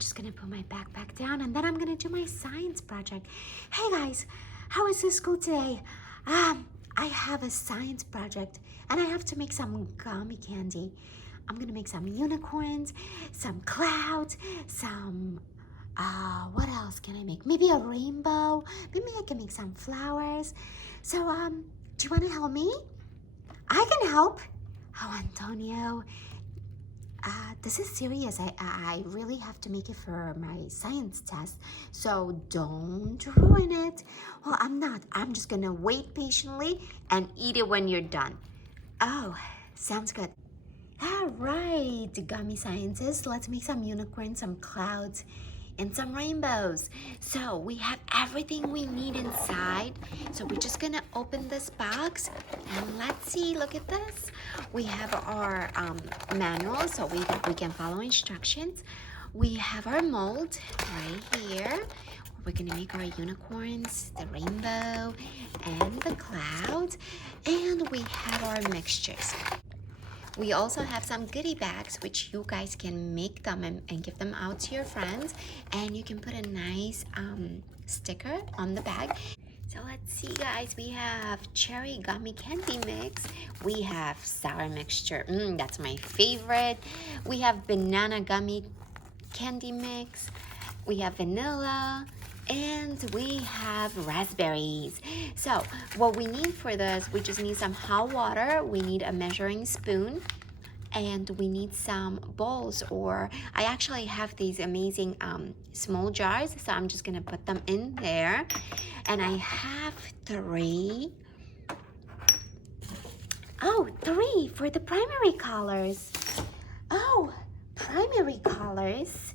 just gonna put my backpack down and then I'm gonna do my science project. Hey guys, how is the school today? I have a science project and I have to make some gummy candy. I'm gonna make some unicorns, some clouds, some, what else can I make? Maybe a rainbow, maybe I can make some flowers. So, do you wanna help me? I can help. Oh, Antonio, this is serious. I really have to make it for my science test, so don't ruin it. Well, I'm not. I'm just gonna wait patiently and eat it when you're done. Oh, sounds good. All right, gummy scientists, let's make some unicorns, some clouds, and some rainbows. So we have everything we need inside. So we're just gonna open this box and let's see, look at this. We have our manual so we can follow instructions. We have our mold right here. We're gonna make our unicorns, the rainbow, and the clouds. And we have our mixtures. We also have some goodie bags, which you guys can make them and give them out to your friends. And you can put a nice sticker on the bag. So let's see, guys. We have cherry gummy candy mix. We have sour mixture. That's my favorite. We have banana gummy candy mix. We have vanilla. And we have raspberries. So what we need for this, we just need some hot water. We need a measuring spoon. And we need some bowls, or I actually have these amazing small jars. So I'm just gonna put them in there. And I have three for the primary colors. Oh, primary colors.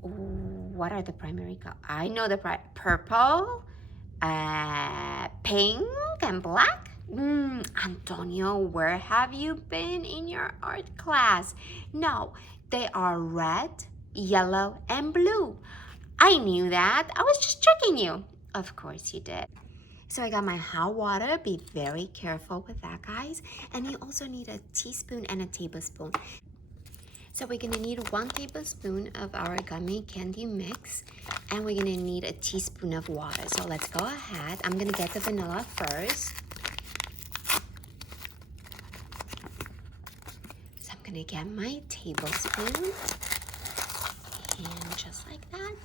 What are the primary colors? I know the purple, pink, and black. Antonio, where have you been in your art class? No, they are red, yellow, and blue. I knew that. I was just tricking you. Of course you did. So I got my hot water. Be very careful with that, guys. And you also need a teaspoon and a tablespoon. So we're gonna need 1 tablespoon of our gummy candy mix, and we're gonna need a teaspoon of water. So let's go ahead. I'm gonna get the vanilla first. So I'm gonna get my tablespoon, and just like that,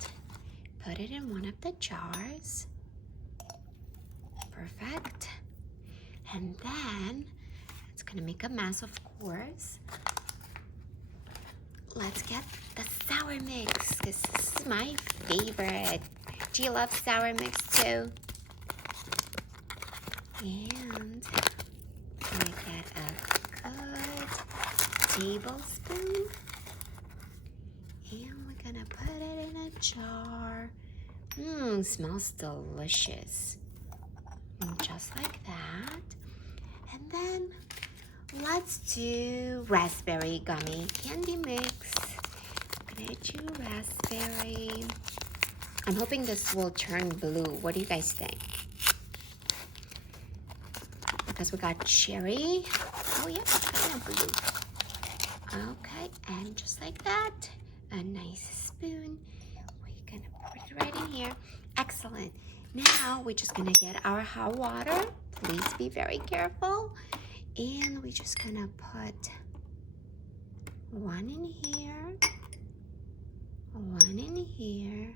put it in one of the jars. Perfect. And then it's gonna make a mess, of course. Let's get the sour mix, because this is my favorite. Do you love sour mix too? And I'm gonna get a good tablespoon. And we're gonna put it in a jar. Smells delicious. Just like that. And then let's do raspberry gummy candy mix. I'm gonna do raspberry. I'm hoping this will turn blue. What do you guys think? Because we got cherry. Oh yeah, kind of blue. Okay, and just like that, a nice spoon. We're gonna put it right in here. Excellent. Now we're just gonna get our hot water. Please be very careful. And we're just gonna put 1 in here, 1 in here,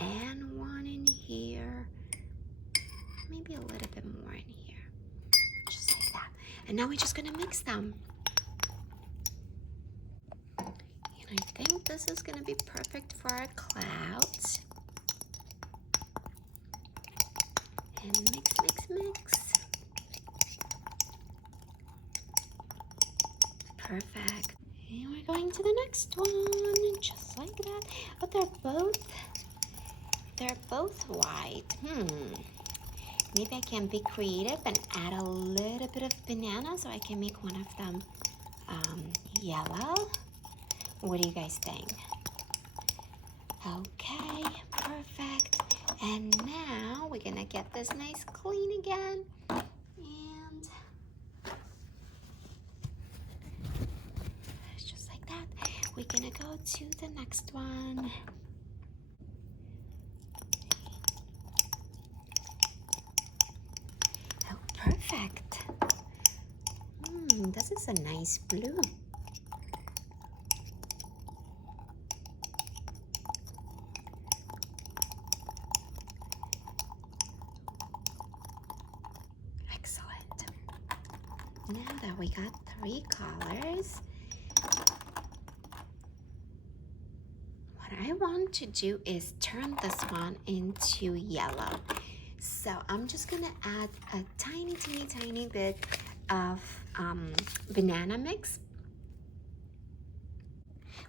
and 1 in here. Maybe a little bit more in here. Just like that. And now we're just gonna mix them. And I think this is gonna be perfect for our clouds. And mix, mix, mix. Perfect. And we're going to the next one, just like that. Oh, they're both white. Maybe I can be creative and add a little bit of banana so I can make one of them yellow. What do you guys think? Okay, perfect. And now we're gonna get this nice clean again. we're gonna go to the next one. Oh, perfect. This is a nice blue. Excellent. Now that we got 3 colors, what I want to do is turn this one into yellow. So I'm just gonna add a tiny bit of banana mix.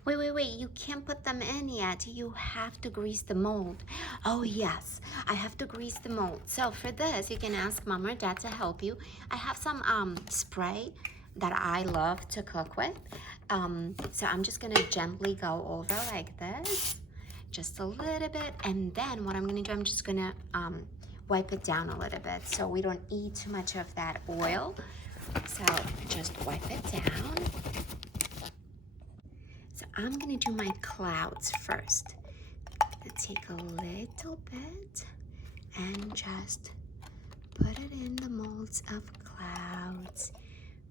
Wait, you can't put them in yet. You have to grease the mold. Oh yes, I have to grease the mold. So for this, you can ask mom or dad to help you. I have some spray that I love to cook with. So I'm just gonna gently go over like this, just a little bit. And then what I'm gonna do, I'm just gonna wipe it down a little bit so we don't eat too much of that oil. So just wipe it down. So I'm gonna do my clouds first. I'm gonna take a little bit and just put it in the molds of clouds.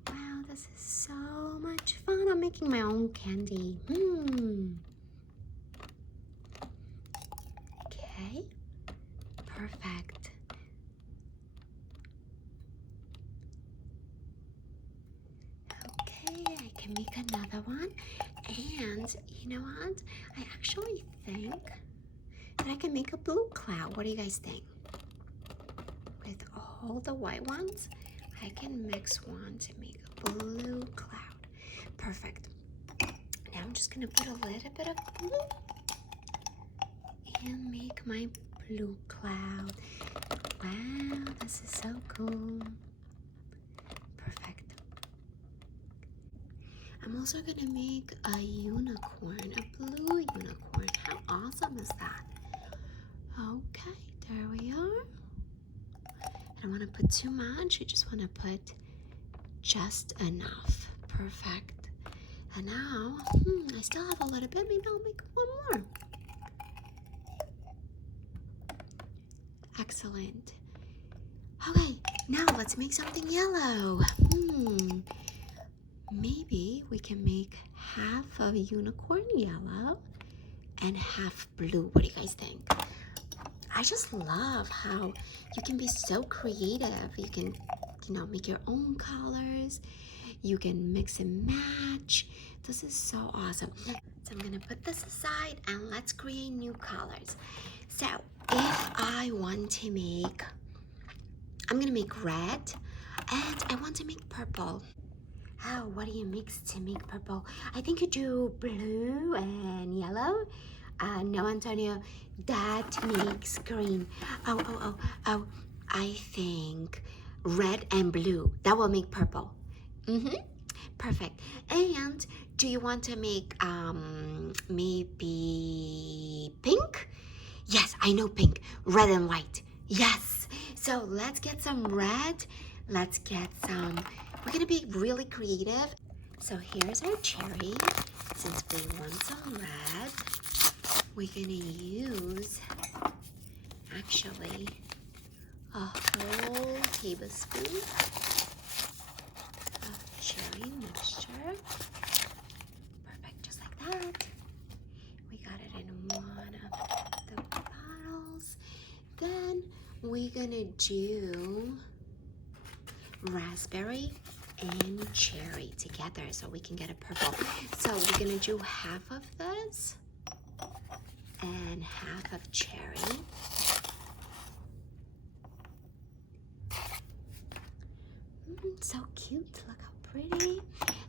Wow, this is so much fun. I'm making my own candy. Okay, perfect. Okay, I can make another one. And you know what? I actually think that I can make a blue cloud. What do you guys think? With all the white ones, I can mix one to make a blue cloud. Perfect. Now I'm just gonna put a little bit of blue and make my blue cloud. Wow, this is so cool. Perfect. I'm also gonna make a unicorn, a blue unicorn. How awesome is that? Okay, there we are. I don't want to put too much. I just want to put just enough. Perfect. And now, I still have a little bit. Maybe I'll make one more. Excellent. Okay, now let's make something yellow. Maybe we can make half of unicorn yellow and half blue. What do you guys think? I just love how you can be so creative. You can, make your own colors. You can mix and match. This is so awesome. So I'm gonna put this aside and let's create new colors. So if I want to make, I'm gonna make red and I want to make purple. Oh, what do you mix to make purple? I think you do blue and yellow. No, Antonio, that makes green. Oh, I think red and blue. That will make purple. Perfect. And do you want to make maybe pink? Yes, I know pink. Red and white. Yes. So let's get some red. Let's get some, we're gonna be really creative. So here's our cherry. Since we want some red, we're gonna use actually a whole tablespoon of cherry mixture. Perfect, just like that. We got it in one of the bottles. Then we're gonna do raspberry and cherry together so we can get a purple. So we're gonna do half of this and half of cherry. So cute, look how pretty.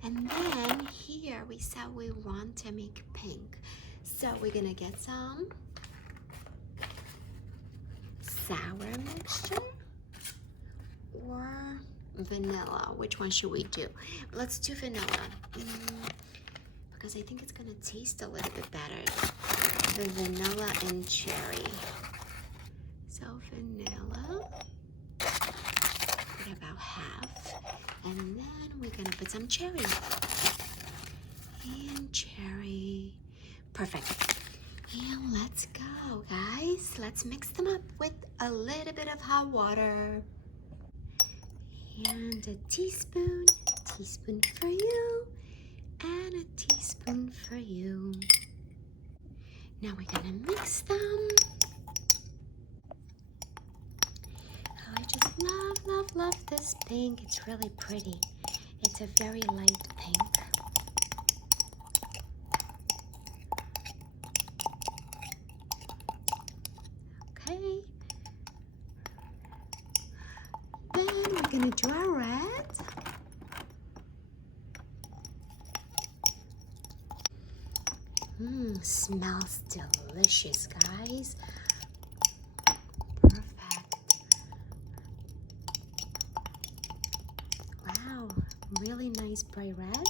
And then here we said we want to make pink. So we're gonna get some sour mixture or vanilla. Which one should we do? Let's do vanilla because I think it's gonna taste a little bit better. The vanilla and cherry. So vanilla, put about half, and then we're gonna put some cherry. And cherry. Perfect. And let's go, guys. Let's mix them up with a little bit of hot water. And a teaspoon for you, and a teaspoon for you. Now we're gonna mix them. Oh, I just love this pink. It's really pretty. It's a very light pink. Okay. Then we're gonna do our red. Smells delicious, guys. Perfect. Wow, really nice bright red.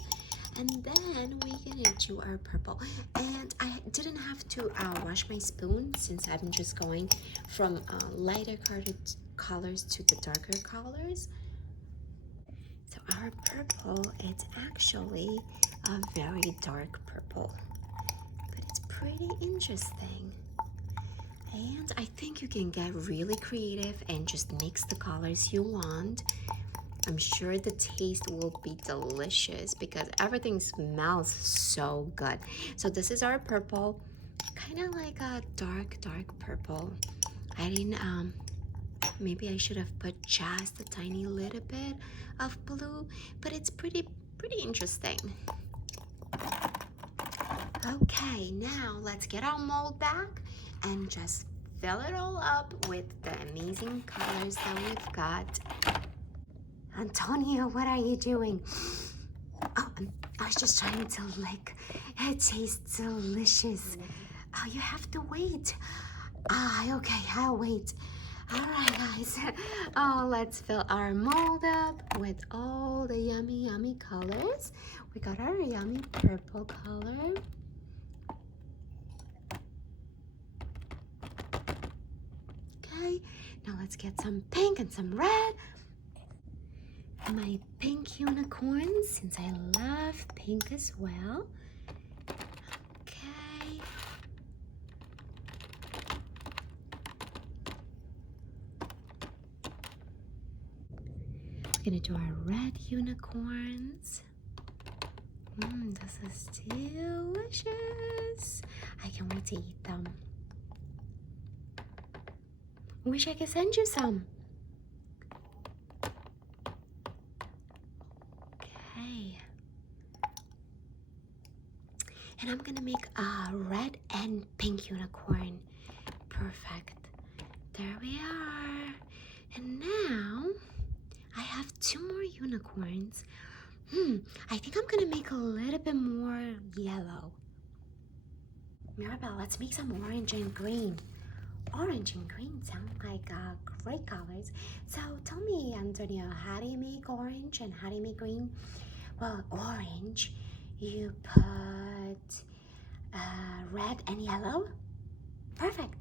And then we're gonna do our purple. And I didn't have to wash my spoon since I'm just going from lighter colors to the darker colors. So our purple, it's actually a very dark purple, but it's pretty interesting. And I think you can get really creative and just mix the colors you want. I'm sure the taste will be delicious because everything smells so good. So this is our purple, kind of like a dark purple. I didn't, maybe I should have put just a tiny little bit of blue, but it's pretty interesting. Okay, now let's get our mold back and just fill it all up with the amazing colors that we've got. Antonio, what are you doing? Oh, I was just trying to lick. It tastes delicious. Oh, you have to wait. Okay, I'll wait. All right, guys. Oh, let's fill our mold up with all the yummy colors. We got our yummy purple color. Okay, now let's get some pink and some red. My pink unicorn, since I love pink as well. Okay. We're gonna do our red unicorns. This is delicious. I can't wait to eat them. Wish I could send you some. And I'm gonna make a red and pink unicorn. Perfect. There we are. And now I have 2 more unicorns. I think I'm gonna make a little bit more yellow. Mirabel, let's make some orange and green. Orange and green sound like great colors. So tell me, Antonio, how do you make orange and how do you make green? Well, orange, you put red and yellow. Perfect.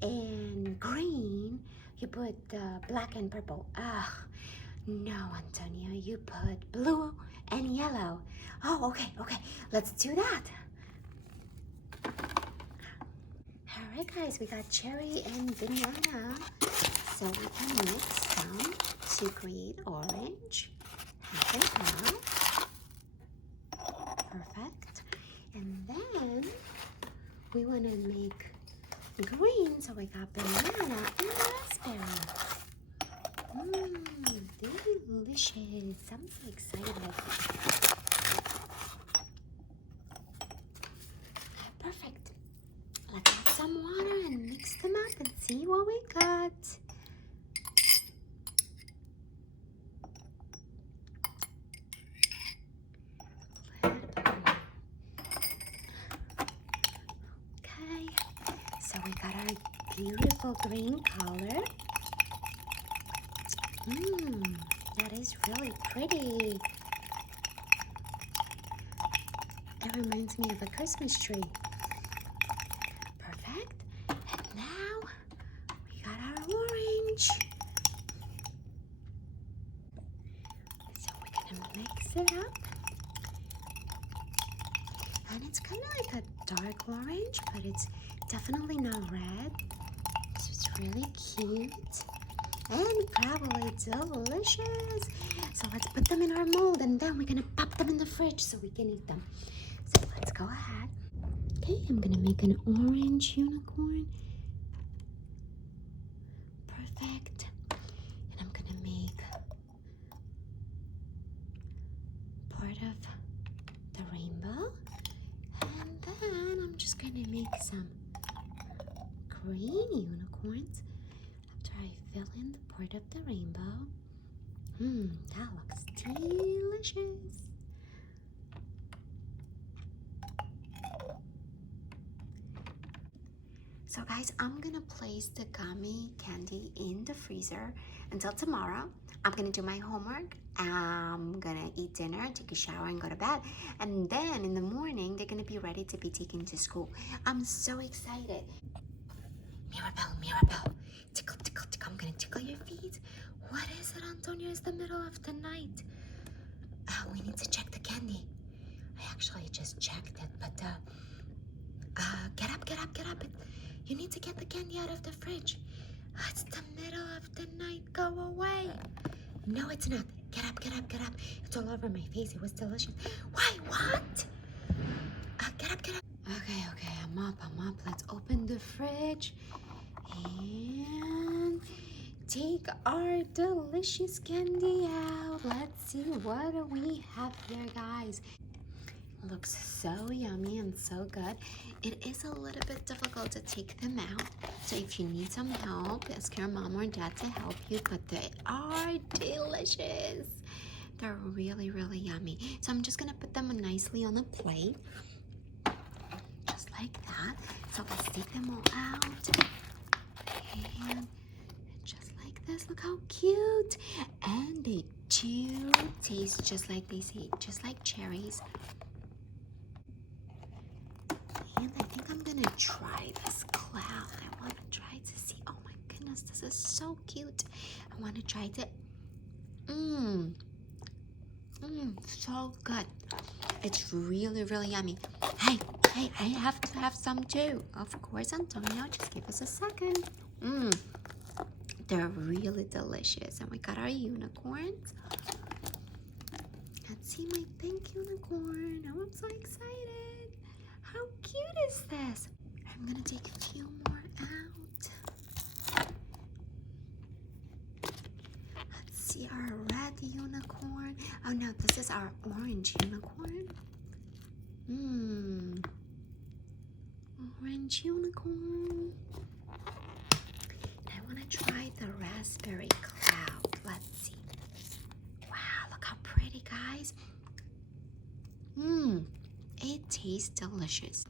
And green, you put black and purple. No, Antonio, you put blue and yellow. Oh, okay, let's do that. All right, guys, we got cherry and banana, so we can mix them to create orange. Half and half. Perfect. And then we want to make green, so we got banana and raspberry. Delicious. I'm so excited. Perfect. Let's add some water and mix them up and see what we got. Okay, so we got our beautiful green color. That is really pretty. It reminds me of a Christmas tree. Perfect. And now we got our orange. So we're gonna mix it up. And it's kind of like a dark orange, but it's definitely not red. So it's really cute and probably delicious. So let's put them in our mold and then we're gonna pop them in the fridge so we can eat them. So let's go ahead. Okay, I'm gonna make an orange unicorn. Perfect. And I'm gonna make part of the rainbow. And then I'm just gonna make some green unicorns after I fill in the part of the rainbow. That looks delicious. So guys, I'm gonna place the gummy candy in the freezer until tomorrow. I'm gonna do my homework. I'm gonna eat dinner, take a shower, and go to bed. And then in the morning, they're gonna be ready to be taken to school. I'm so excited. Mirabel, Mirabel, tickle, tickle, tickle. I'm gonna tickle your feet. What is it, Antonio? It's the middle of the night. We need to check the candy. I actually just checked it, but get up, get up, get up. You need to get the candy out of the fridge. It's the middle of the night. Go away. No, it's not. Get up, get up, get up. It's all over my face. It was delicious. Why, what? Get up, get up. Okay, I'm up. Let's open the fridge and take our delicious candy out. Let's see what we have here, guys. Looks so yummy and so good. It is a little bit difficult to take them out, so if you need some help, ask your mom or dad to help you, but they are delicious. They're really, really yummy. So I'm just gonna put them nicely on a plate, just like that. So let's take them all out, and just like this. Look how cute. And they do taste just like they say, just like cherries. And I think I'm gonna try this cloud. I want to try to see. Oh my goodness, this is so cute. I want to try to. So good. It's really, really yummy. Hey, I have to have some too. Of course, Antonio. Just give us a second. They're really delicious. And we got our unicorns. Let's see my pink unicorn. Oh, I'm so excited. How cute is this? I'm gonna take a few more out. Let's see our red unicorn. Oh no, this is our orange unicorn. Orange unicorn. I wanna try the raspberry cloud. Let's see. Wow, look how pretty, guys. It tastes delicious.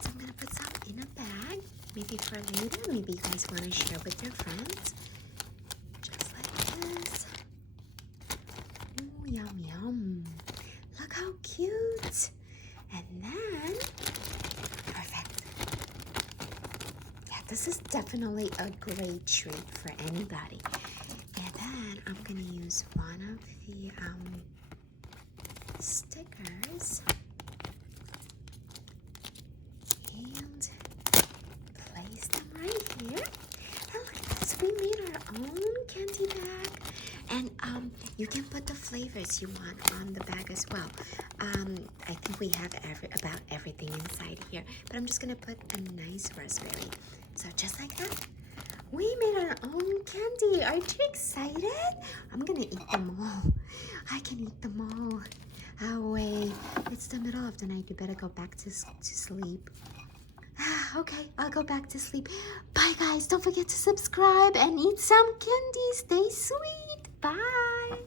So I'm gonna put some in a bag, maybe for later. Maybe you guys want to share with your friends. Just like this. Ooh, yum, yum. Look how cute. And then, perfect. Yeah, this is definitely a great treat for anybody. And then I'm gonna use one of the stickers and place them right here. And look at this, we made our own candy bag. And you can put the flavors you want on the bag as well. I think we have about everything inside here, but I'm just gonna put a nice raspberry. So just like that, we made our own candy. Aren't you excited? I'm gonna eat them all. I can eat them all. Oh wait, it's the middle of the night. You better go back to sleep. Okay, I'll go back to sleep. Bye guys, don't forget to subscribe and eat some candy. Stay sweet. Bye.